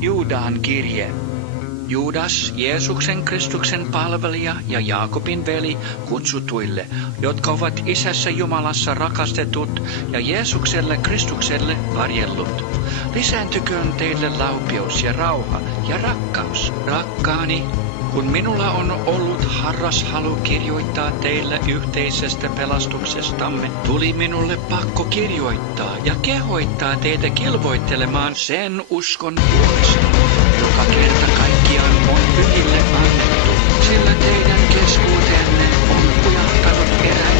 Juudan kirje. Juudas, Jeesuksen Kristuksen palvelija ja Jaakobin veli kutsutuille, jotka ovat Isässä Jumalassa rakastetut ja Jeesukselle Kristukselle varjellut. Lisääntyköön teille laupeus ja rauha ja rakkaus. Rakkaani, kun minulla on ollut harras halu kirjoittaa teille yhteisestä pelastuksestamme, tuli minulle pakko kirjoittaa ja kehoittaa teitä kilvoittelemaan sen uskon puolesta, joka kerta kaikkiaan on pyhille annettu, sillä teidän keskuuteenne on pujahtanut eräs